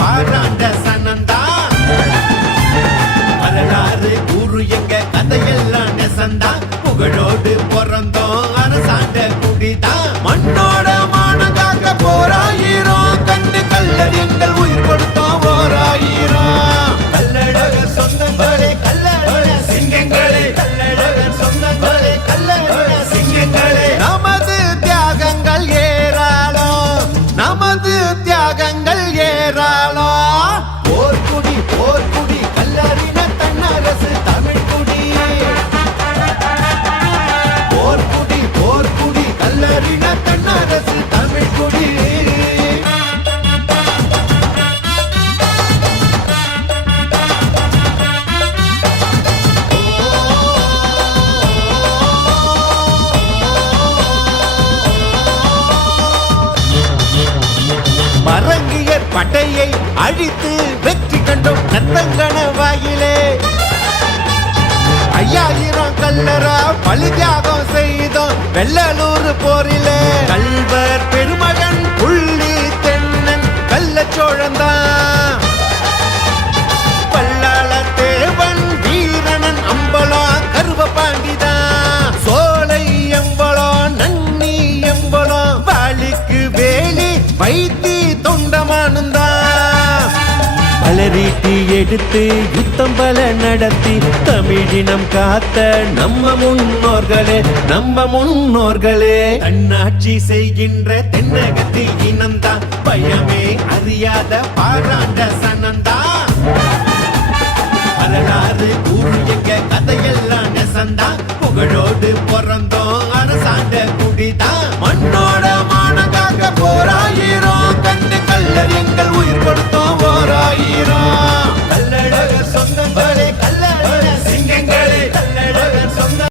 பாராண்ட சனந்தா வரலாறு கூறு எங்க கதையெல்லாம் நெசந்தா. புகழோடு பிறந்தோம் அரசாண்ட குடிதான். மண்ணோட மானம் காக்க போறா மரங்கியர் படையை அழித்து வெற்றி கண்டோம் நந்தங்கன வாயிலே. ஐயாயிரம் கல்லரா பலிதியாகம் செய்தோம் வெள்ளலூர் போரிலே. கல்வர் பலரீட்டி எடுத்து யுத்தம் பல நடத்தி தமிழினம் காத்த நம்ம முன்னோர்களே நம்ம முன்னோர்களே. தன்னாட்சி செய்கின்ற தென்னகத்து இனம்தான் பயமே அறியாத பாராண்ட சனந்தான் வரலாறு கூறு எங்க கதையெல்லாம் நெசந்தா. புகழோடு பிறந்தோம் அரசாண்ட குடிதான் மண்ணோட